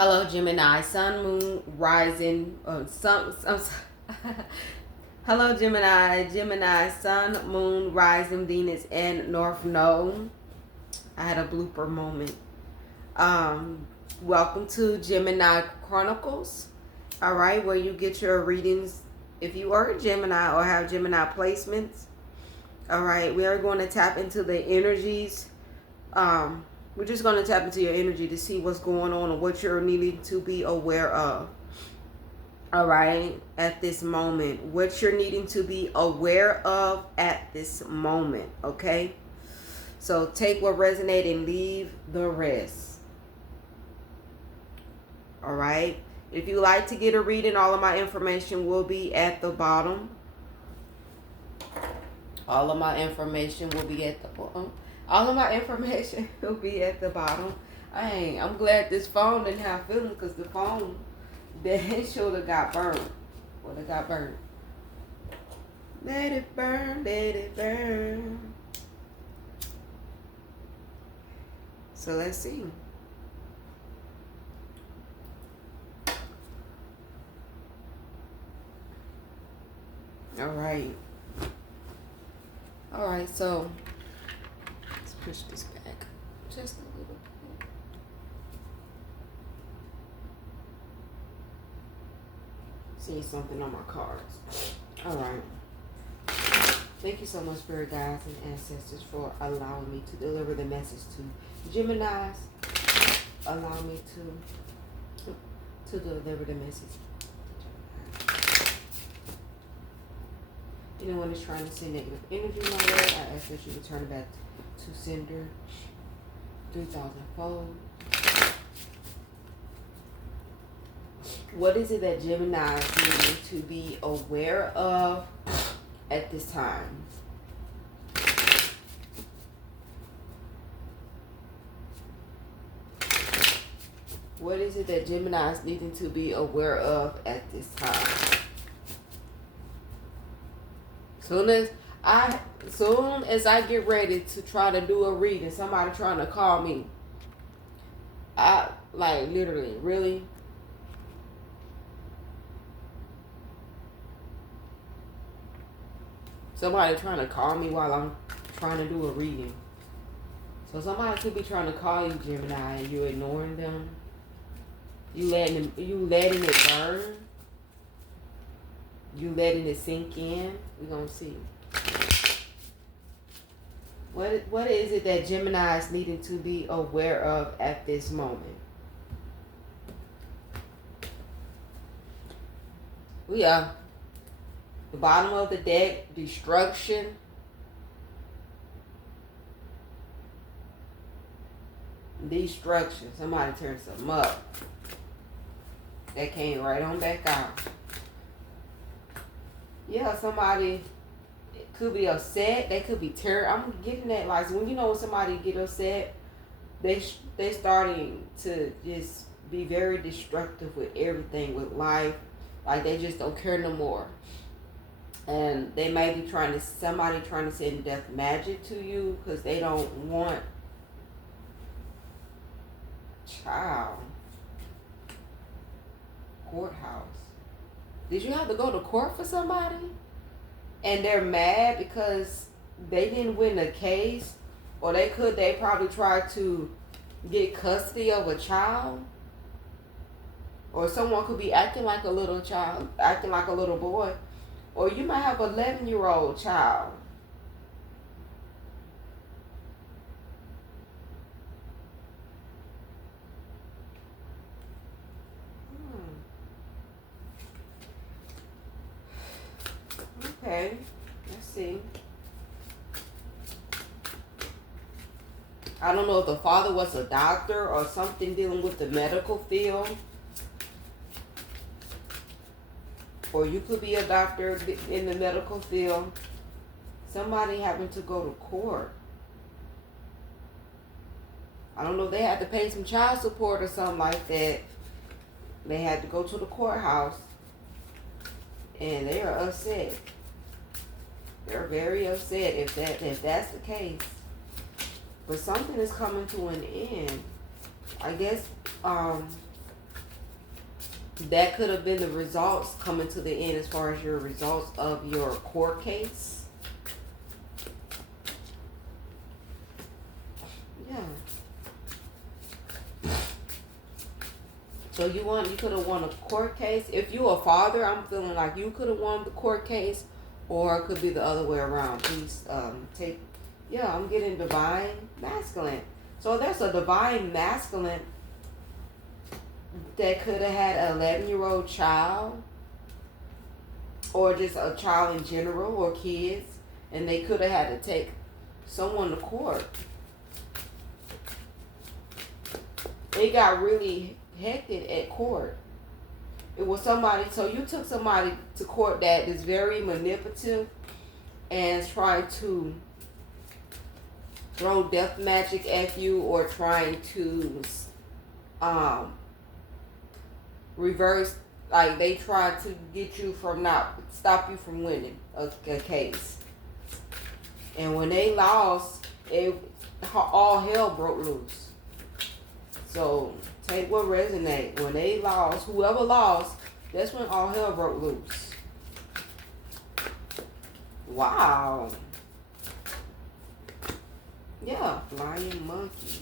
Hello, Gemini, Sun, Moon, Rising, Hello, Gemini, Sun, Moon, Rising, Venus, and North Node. I had a blooper moment. Welcome to Gemini Chronicles. All right, where you get your readings if you are a Gemini or have Gemini placements. All right, we are going to tap into the energies. We're just going to tap into your energy to see what's going on and what you're needing to be aware of. All right, at this moment, what you're needing to be aware of at this moment. Okay, so take what resonates and leave the rest. All right, if you like to get a reading, all of my information will be at the bottom. All of my information will be at the bottom. All of my information will be at the bottom. I'm glad this phone didn't have feelings, because the phone, that should have got burned. Would have got burned. Let it burn, let it burn. So let's see. All right. All right, so let's push this back just a little bit. See something on my cards. All right. Thank you so much, Spirit Guides and Ancestors, for allowing me to deliver the message to Geminis. Allow me to deliver the message. Anyone is trying to send negative energy my way, I ask that you return it back to sender 3,000-fold. What is it that Gemini need to be aware of at this time? What is it that Gemini is needing to be aware of at this time? Soon as I get ready to try to do a reading, somebody trying to call me, I like literally, really. Somebody trying to call me while I'm trying to do a reading. So somebody could be trying to call you, Gemini, and you're ignoring them. You letting it burn. You letting it sink in. We're gonna see. What is it that Gemini is needing to be aware of at this moment? We are the bottom of the deck, destruction. Destruction. Somebody turned something up. That came right on back out. Yeah, somebody could be upset. They could be I'm getting that, like, when somebody get upset, they starting to just be very destructive with everything, with life. Like, they just don't care no more. And they may be somebody trying to send death magic to you because they don't want child. Courthouse. Did you have to go to court for somebody? And they're mad because they didn't win the case? Or they probably tried to get custody of a child? Or someone could be acting like a little child, acting like a little boy. Or you might have an 11-year-old child. Okay, let's see. I don't know if the father was a doctor or something dealing with the medical field. Or you could be a doctor in the medical field. Somebody having to go to court. I don't know if they had to pay some child support or something like that. They had to go to the courthouse. And they are upset. They're very upset if that's the case. But something is coming to an end. I guess That could have been the results coming to the end as far as your results of your court case. Yeah. So you could have won a court case. If you're a father, I'm feeling like you could have won the court case, or it could be the other way around. Please yeah, I'm getting divine masculine. So there's a divine masculine that could have had an 11-year-old child, or just a child in general, or kids, and they could have had to take someone to court. It got really hectic at court. It was somebody, so you took somebody to court that is very manipulative and is trying to throw death magic at you, or trying to reverse, like they tried to get you from stop you from winning a case. And when they lost, all hell broke loose. So take what resonate. When they lost, whoever lost, that's when all hell broke loose. Wow. Yeah, flying monkeys.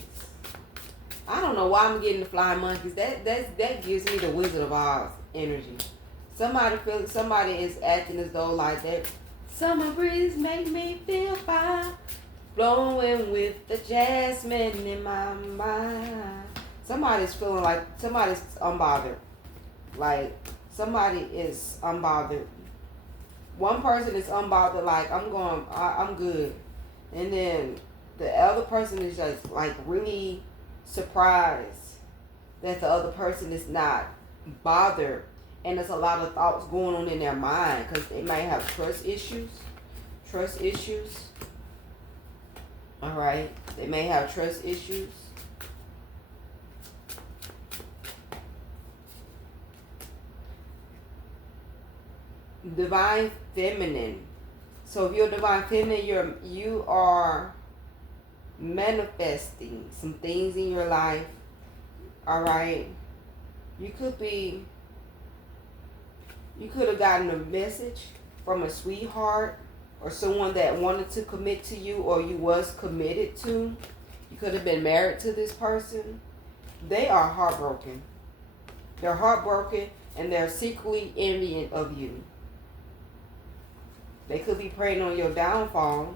I don't know why I'm getting the flying monkeys. That gives me the Wizard of Oz energy. Somebody is acting as though like that. Summer breeze make me feel fine, blowing with the jasmine in my mind. Somebody's feeling like somebody's unbothered. Like somebody is unbothered. One person is unbothered, like I'm good. And then the other person is just like really surprised that the other person is not bothered. And there's a lot of thoughts going on in their mind because they might have trust issues. All right. They may have trust issues. Divine feminine. So if you're divine feminine, you are manifesting some things in your life. All right. You could have gotten a message from a sweetheart or someone that wanted to commit to you, or you was committed to. You could have been married to this person. They are heartbroken. They're heartbroken and they're secretly envying of you. They could be preying on your downfall.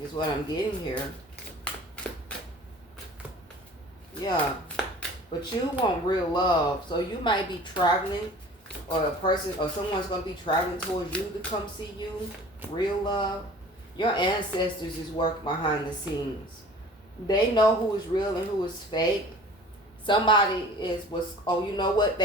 Is what I'm getting here. Yeah. But you want real love. So you might be traveling, or a person or someone's going to be traveling towards you to come see you. Real love. Your ancestors is working behind the scenes. They know who is real and who is fake. Somebody you know what?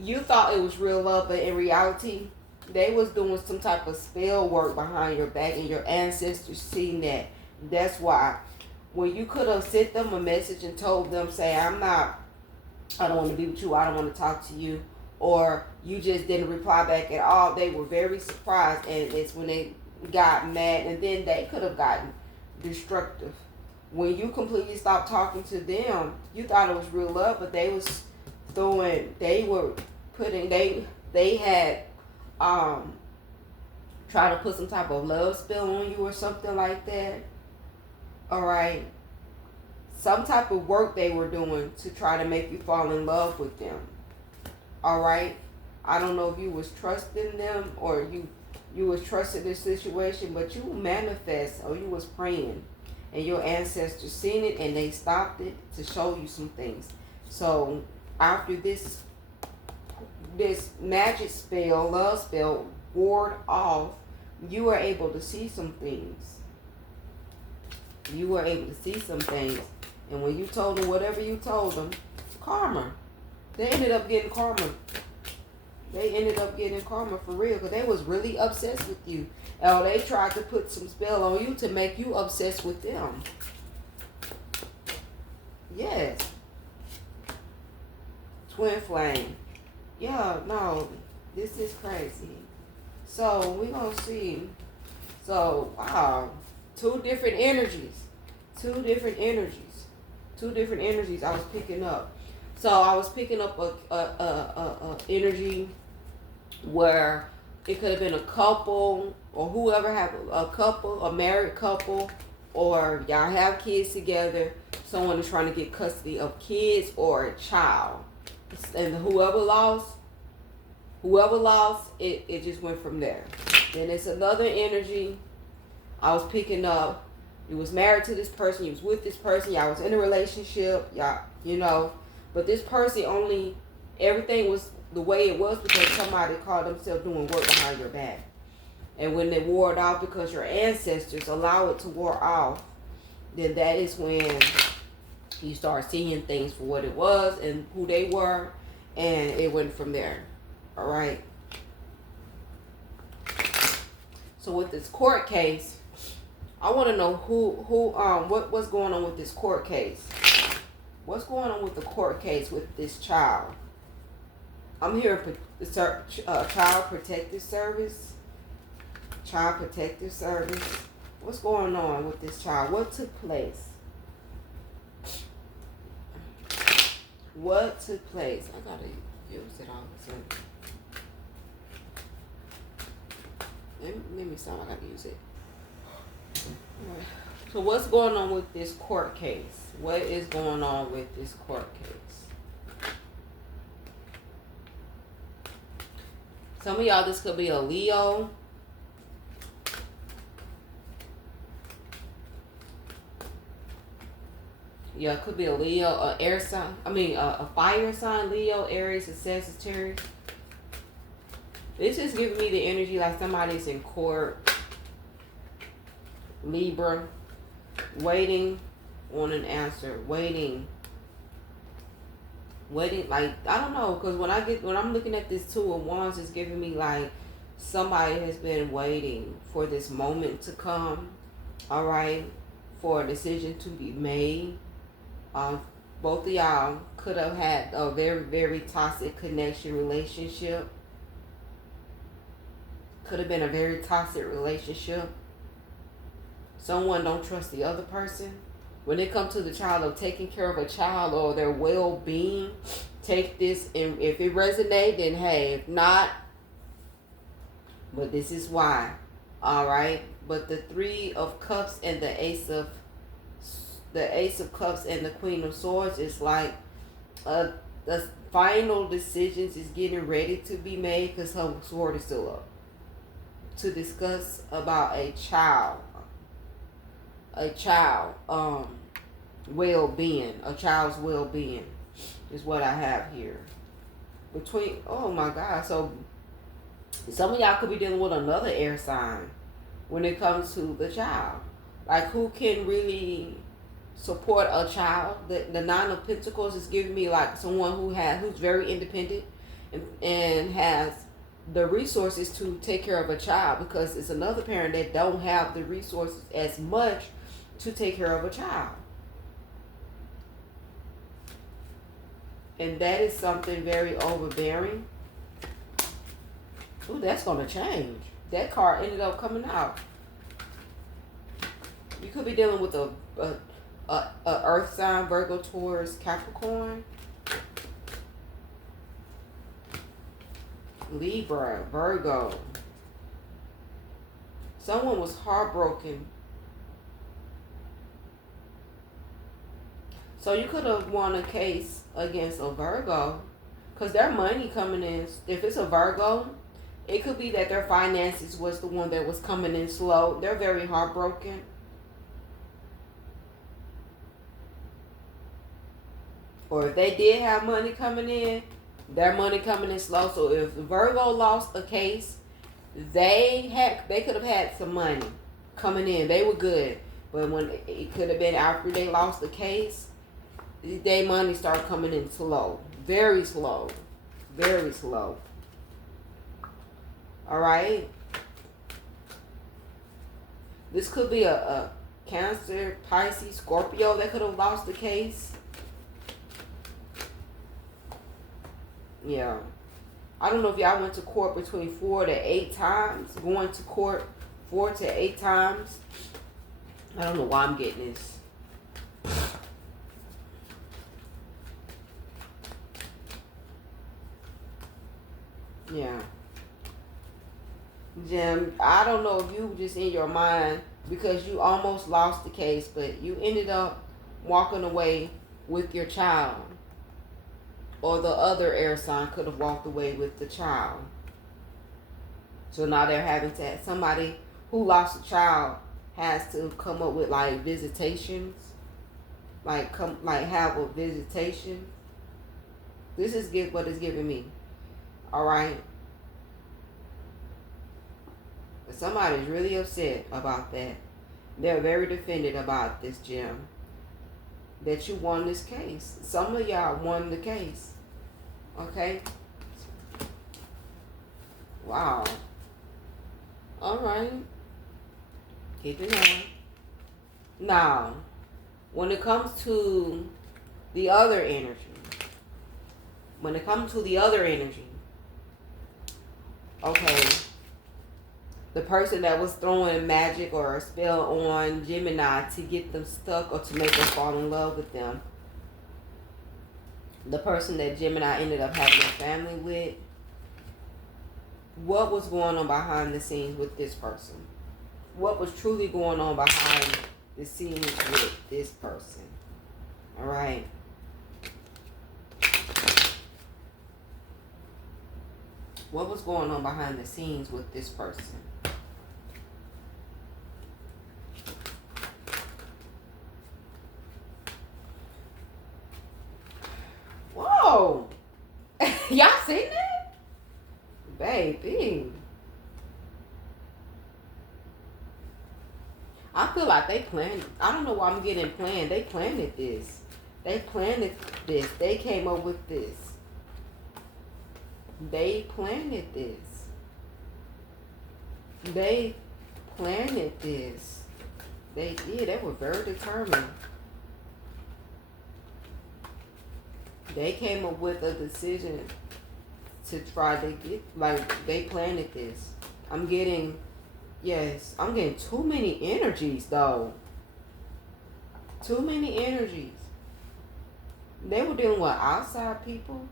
You thought it was real love, but in reality, they was doing some type of spell work behind your back, and your ancestors seen that. That's why. When you could have sent them a message and told them, say, I don't want to be with you, I don't want to talk to you, or you just didn't reply back at all, they were very surprised, and it's when they got mad, and then they could have gotten destructive. When you completely stopped talking to them, you thought it was real love, but they had tried to put some type of love spell on you or something like that. All right. Some type of work they were doing to try to make you fall in love with them. All right. I don't know if you was trusting them, or you was trusting this situation, but you manifest, or you was praying, and your ancestors seen it and they stopped it to show you some things. So after this magic spell, love spell, ward off, you were able to see some things. You were able to see some things. And when you told them whatever you told them, karma. They ended up getting karma. They ended up getting karma for real, because they was really obsessed with you. Or they tried to put some spell on you to make you obsessed with them. Yes. Twin flame. Yeah, no. This is crazy. So, we're going to see. So, wow. Two different energies. Two different energies I was picking up. So I was picking up a energy where it could have been a couple, or whoever have a couple, a married couple, or y'all have kids together. Someone is trying to get custody of kids or a child, and whoever lost, it just went from there. Then it's another energy I was picking up. You was married to this person, you was with this person, y'all was in a relationship, y'all, you know, but this person only, everything was the way it was because somebody called themselves doing work behind your back. And when they wore it off because your ancestors allow it to wear off, then that is when you start seeing things for what it was and who they were, and it went from there. All right. So with this court case, I want to know what's going on with this court case. What's going on with the court case with this child? I'm hearing Child Protective Service. Child Protective Service. What's going on with this child? What took place? What took place? I gotta use it all the time. Let me stop. I gotta use it. So what's going on with this court case? What is going on with this court case? Some of y'all, this could be a Leo. Yeah, it could be a Leo, a air sign. A fire sign, Leo, Aries, and Sagittarius. This is giving me the energy like somebody's in court. Libra, waiting on an answer, waiting, like, I don't know, because when I'm looking at this Two of Wands, it's giving me like somebody has been waiting for this moment to come, all right, for a decision to be made. Both of y'all could have had a very, very toxic connection relationship. Could have been a very toxic relationship. Someone don't trust the other person. When it comes to the child, of taking care of a child or their well-being, take this, and if it resonates, then hey, if not, but this is why. All right. But the Three of Cups and the Ace of Cups and the Queen of Swords is like the final decisions is getting ready to be made because her sword is still up. To discuss about a child well-being, a child's well-being is what I have here. Oh my God, so some of y'all could be dealing with another air sign when it comes to the child. Like, who can really support a child? The Nine of Pentacles is giving me like someone who's very independent and has the resources to take care of a child, because it's another parent that don't have the resources as much to take care of a child. And that is something very overbearing. Ooh, that's going to change. That card ended up coming out. You could be dealing with a earth sign, Virgo, Taurus, Capricorn, Libra, Virgo. Someone was heartbroken. So you could have won a case against a Virgo because their money coming in. If it's a Virgo, it could be that their finances was the one that was coming in slow. They're very heartbroken. Or if they did have money coming in, their money coming in slow. So if Virgo lost a case, they could have had some money coming in. They were good. But when it could have been after they lost the case, their money started coming in slow. Very slow. Very slow. All right. This could be a Cancer, Pisces, Scorpio that could have lost the case. Yeah. I don't know if y'all went to court between 4 to 8 times. Going to court 4 to 8 times. I don't know why I'm getting this. Yeah. Jim, I don't know if you were just in your mind because you almost lost the case, but you ended up walking away with your child. Or the other air sign could have walked away with the child. So now they're having to, somebody who lost a child has to come up with like visitations. Like have a visitation. This is what it's giving me. Alright. But somebody's really upset about that. They're very defended about this, Jim. That you won this case. Some of y'all won the case. Okay? Wow. Alright. Keep it on. Now, when it comes to the other energy, okay, the person that was throwing magic or a spell on Gemini to get them stuck or to make them fall in love with them, the person that Gemini ended up having a family with, what was going on behind the scenes with this person? What was truly going on behind the scenes with this person? All right. What was going on behind the scenes with this person? Whoa. Y'all seen that? Baby. I feel like they planned. I don't know why I'm getting planned. They planned this. They planned this. They came up with this. They planned this. They planned this. They did. They were very determined. They came up with a decision to try to get, like, they planned this. I'm getting too many energies, though. Too many energies. They were dealing with outside people.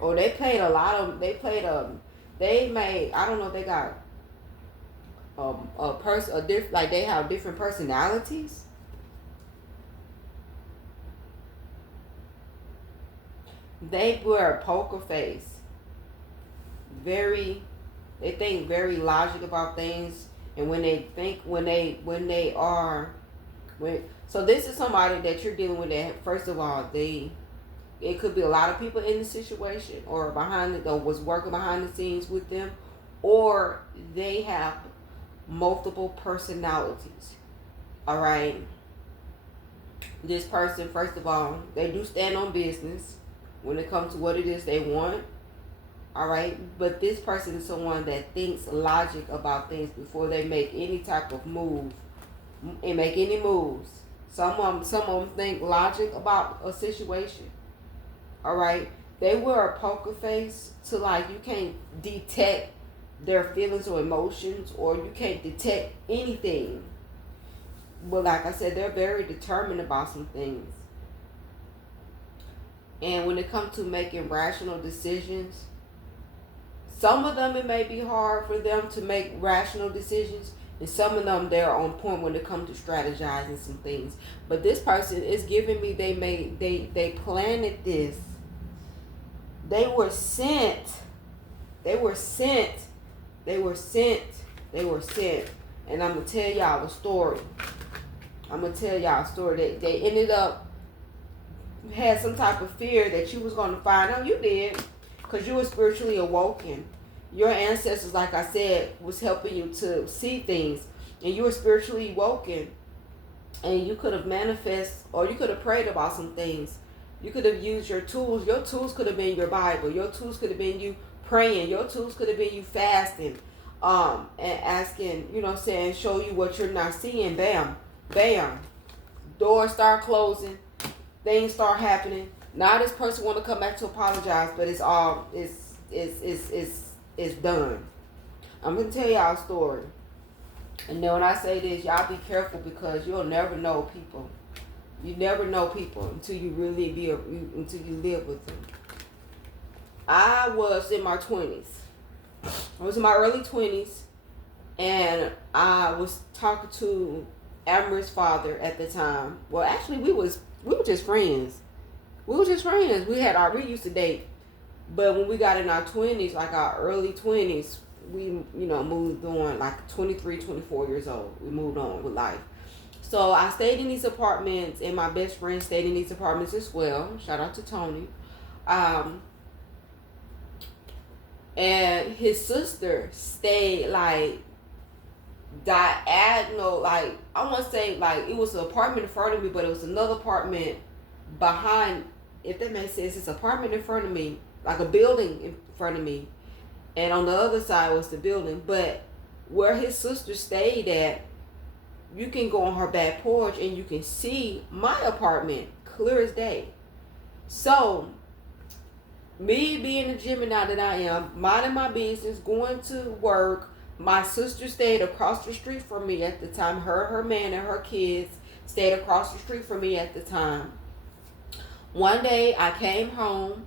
Or they made, I don't know, they got like they have different personalities. They wear a poker face. They think very logic about things, and so this is somebody that you're dealing with that, first of all, it could be a lot of people in the situation or was working behind the scenes with them, or they have multiple personalities. All right. This person, first of all, they do stand on business when it comes to what it is they want. All right. But this person is someone that thinks logic about things before they make any type of move and make any moves. Some of them think logic about a situation. All right. They wear a poker face to, like, you can't detect their feelings or emotions, or you can't detect anything. But like I said, they're very determined about some things. And when it comes to making rational decisions, some of them it may be hard for them to make rational decisions, and some of them they're on point when it comes to strategizing some things. But this person is giving me they planned this. They were sent. They were sent. They were sent. They were sent. And I'm going to tell y'all a story. They ended up, had some type of fear that you was going to find out. You did. Because you were spiritually awoken. Your ancestors, like I said, was helping you to see things. And you were spiritually awoken. And you could have manifested, or you could have prayed about some things. You could have used your tools. Your tools could have been your Bible. Your tools could have been you praying. Your tools could have been you fasting. And asking, show you what you're not seeing. Bam. Bam. Doors start closing. Things start happening. Now this person want to come back to apologize, but it's done. I'm going to tell y'all a story. And then when I say this, y'all be careful, because you'll never know people. You never know people until you until you live with them. I was in my 20s. I was in my early 20s, and I was talking to Amber's father at the time. Well, actually, we were just friends. We used to date, but when we got in our 20s, like our early 20s, we moved on. Like 23, 24 years old, we moved on with life. So I stayed in these apartments, and my best friend stayed in these apartments as well. Shout out to Tony. And his sister stayed like diagonal, like I want to say like it was an apartment in front of me, but it was another apartment behind. If that makes sense, it's an apartment in front of me, like a building in front of me, and on the other side was the building. But where his sister stayed at, you can go on her back porch and you can see my apartment clear as day. So, me being the Gemini that I am, minding my business, going to work, my sister stayed across the street from me at the time. Her man, and her kids stayed across the street from me at the time. One day, I came home.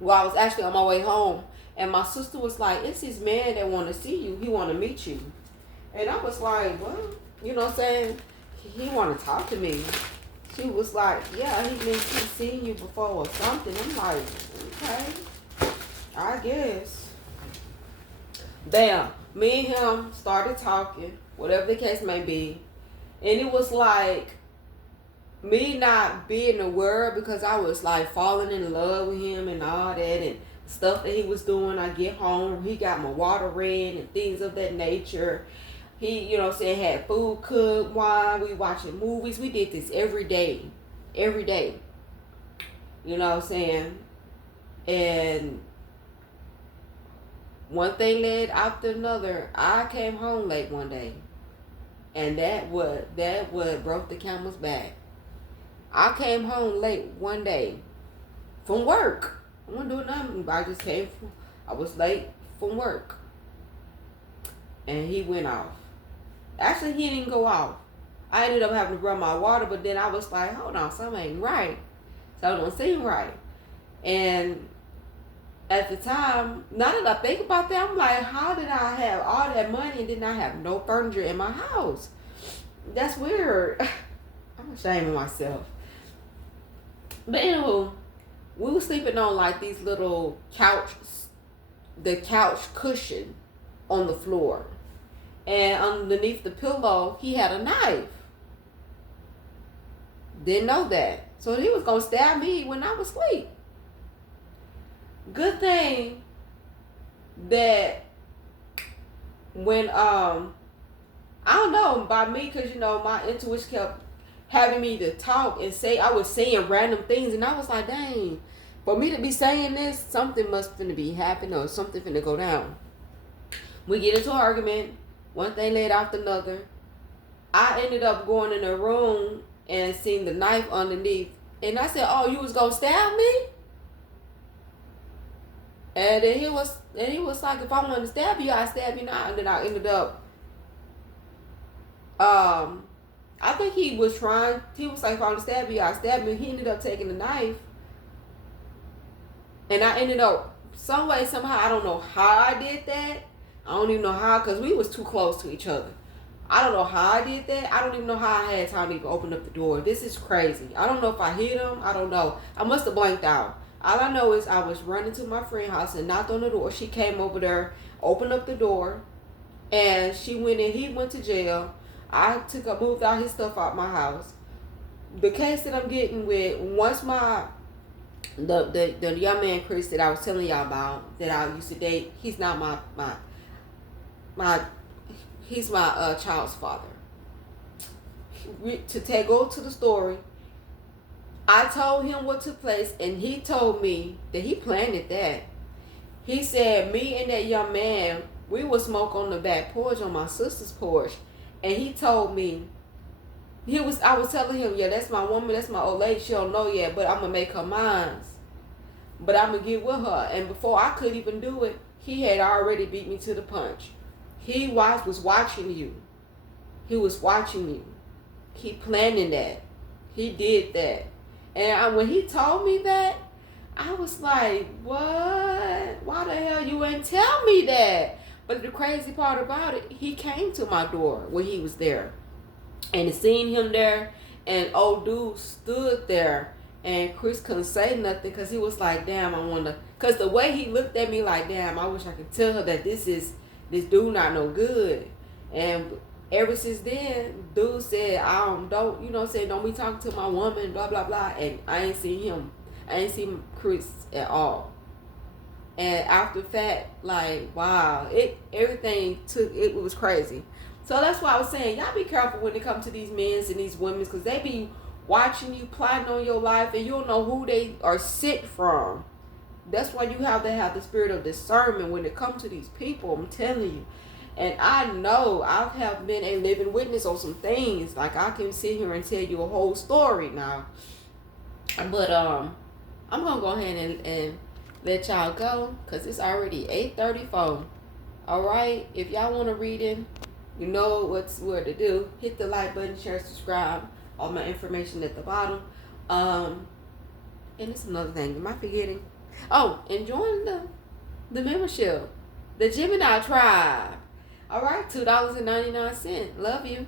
Well, I was actually on my way home, and my sister was like, "It's this man that want to see you. He want to meet you." And I was like, "Well, you know what I'm saying? He want to talk to me." She was like, "Yeah, he been seen you before or something." I'm like, "Okay, I guess." Bam. Me and him started talking, whatever the case may be. And it was like me not being aware, because I was like falling in love with him and all that, and stuff that he was doing. I get home, he got my water ready and things of that nature. He, had food cooked, wine, we watching movies. We did this every day. Every day. You know what I'm saying? And one thing led after another. I came home late one day. And that what broke the camel's back. I came home late one day from work. I wasn't doing nothing. I was late from work. And he went off. Actually, he didn't go off. I ended up having to run my water, but then I was like, hold on, something ain't right. Something don't seem right. And at the time, now that I think about that, I'm like, how did I have all that money and did not have no furniture in my house? That's weird. I'm ashamed of myself. But anywho, we were sleeping on like these little the couch cushion on the floor. And underneath the pillow, he had a knife. Didn't know that. So he was going to stab me when I was asleep. Good thing that when, I don't know, by me, because, my intuition kept having me to talk and say, I was saying random things, and I was like, dang, for me to be saying this, something must finna be happening or something finna go down. We get into an argument. One thing led after another. I ended up going in the room and seeing the knife underneath. And I said, "Oh, you was gonna stab me?" And then he was like, "If I wanted to stab you, I'd stab you now." And then I ended up, I think he was like, "If I want to stab you, I'd stab you." He ended up taking the knife. And I ended up, some way, somehow, I don't know how I did that. I don't even know how, because we was too close to each other. I don't know how I did that. I don't even know how I had time to even open up the door. This is crazy. I don't know if I hit him. I don't know. I must have blanked out. All I know is I was running to my friend's house and knocked on the door. She came over there, opened up the door, and she went in. He went to jail. I moved all his stuff out my house. The case that I'm getting with, once the young man Chris that I was telling y'all about, that I used to date, he's not he's my child's father. Go to the story, I told him what took place, and he told me that he planned that. He said me and that young man, we would smoke on the back porch, on my sister's porch, and he told me, I was telling him, yeah, that's my woman, that's my old lady, she don't know yet, but I'm gonna make her mine. But I'm gonna get with her. And before I could even do it, he had already beat me to the punch. He was watching you. He was watching you. He planning that. He did that. And when he told me that, I was like, what? Why the hell you ain't tell me that? But the crazy part about it, he came to my door when he was there. And it seen him there, and old dude stood there. And Chris couldn't say nothing because he was like, damn, I wonder. Because the way he looked at me like, damn, I wish I could tell her that this dude not no good. And ever since then, dude said, don't, you know, said, don't be talking to my woman, blah, blah, blah. And I ain't seen him. I ain't seen Chris at all. And after that, like, wow, it was crazy. So that's why I was saying, y'all be careful when it comes to these men and these women, because they be watching you, plotting on your life, and you don't know who they are sick from. That's why you have to have the spirit of discernment when it comes to these people, I'm telling you. And I know I have been a living witness on some things. Like, I can sit here and tell you a whole story now. But I'm gonna go ahead and let y'all go, because it's already 8:34. Alright, if y'all want to read it, you know what to do. Hit the like button, share, subscribe. All my information at the bottom. And it's another thing. Am I forgetting? Oh, and join the membership. The Gemini tribe. Alright, $2.99. Love you.